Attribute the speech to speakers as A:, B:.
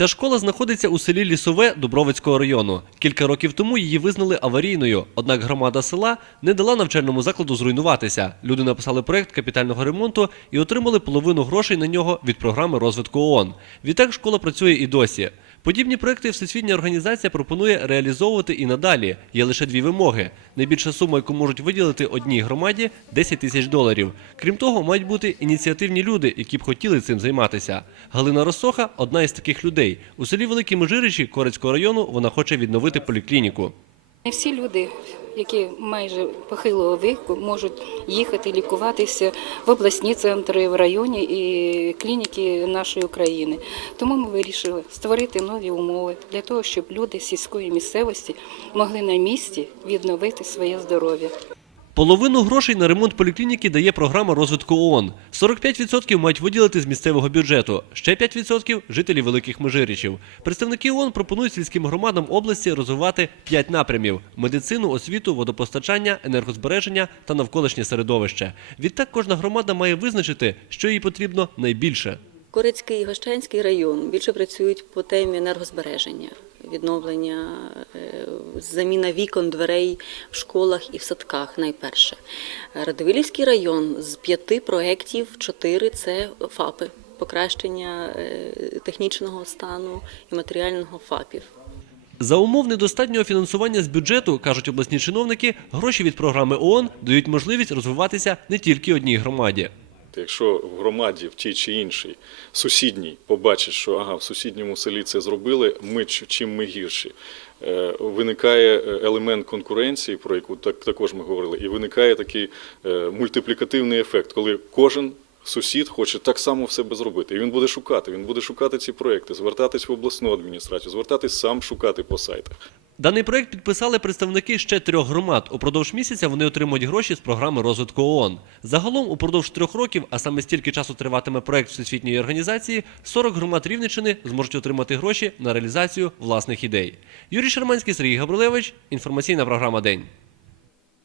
A: Ця школа знаходиться у селі Лісове Дубровицького району. Кілька років тому її визнали аварійною, однак громада села не дала навчальному закладу зруйнуватися. Люди написали проект капітального ремонту і отримали половину грошей на нього від програми розвитку ООН. Відтак школа працює і досі. Подібні проекти Всесвітня організація пропонує реалізовувати і надалі. Є лише дві вимоги. Найбільша сума, яку можуть виділити одній громаді 10 тисяч доларів. Крім того, мають бути ініціативні люди, які б хотіли цим займатися. Галина Росоха одна із таких людей. У селі Великі Межиричі Корецького району вона хоче відновити поліклініку.
B: Не всі люди, які майже похилого віку, можуть їхати лікуватися в обласні центри, в районі і клініки нашої України. Тому ми вирішили створити нові умови для того, щоб люди сільської місцевості могли на місці відновити своє здоров'я.
A: Половину грошей на ремонт поліклініки дає програма розвитку ООН. 45% мають виділити з місцевого бюджету, ще 5% – жителі великих межирічів. Представники ООН пропонують сільським громадам області розвивати 5 напрямів: медицину, освіту, водопостачання, енергозбереження та навколишнє середовище. Відтак кожна громада має визначити, що їй потрібно найбільше.
C: Корицький і Гощанський район більше працюють по темі енергозбереження, відновлення, е, заміна вікон, дверей в школах і в садках найперше. Радивилівський район з п'яти проєктів чотири це ФАПи, покращення е, технічного стану і матеріального ФАПів.
A: За умов недостатнього фінансування з бюджету, кажуть обласні чиновники, гроші від програми ООН дають можливість розвиватися не тільки одній громаді.
D: Якщо в громаді в тій чи іншій сусідній побачить, що ага, в сусідньому селі це зробили, ми чим ми гірші. Е, Виникає е, елемент конкуренції, про яку так також ми говорили, і виникає такий е, мультиплікативний ефект, коли кожен сусід хоче так само в себе зробити. І він буде шукати. Він буде шукати ці проекти, звертатись в обласну адміністрацію, звертатись сам шукати по сайтах.
A: Даний проект підписали представники ще трьох громад. Упродовж місяця вони отримують гроші з програми розвитку ООН. Загалом, упродовж трьох років, а саме стільки часу триватиме проект Всесвітньої організації, 40 громад Рівненщини зможуть отримати гроші на реалізацію власних ідей. Юрій Шерманський, Сергій Габрилевич. Інформаційна програма День.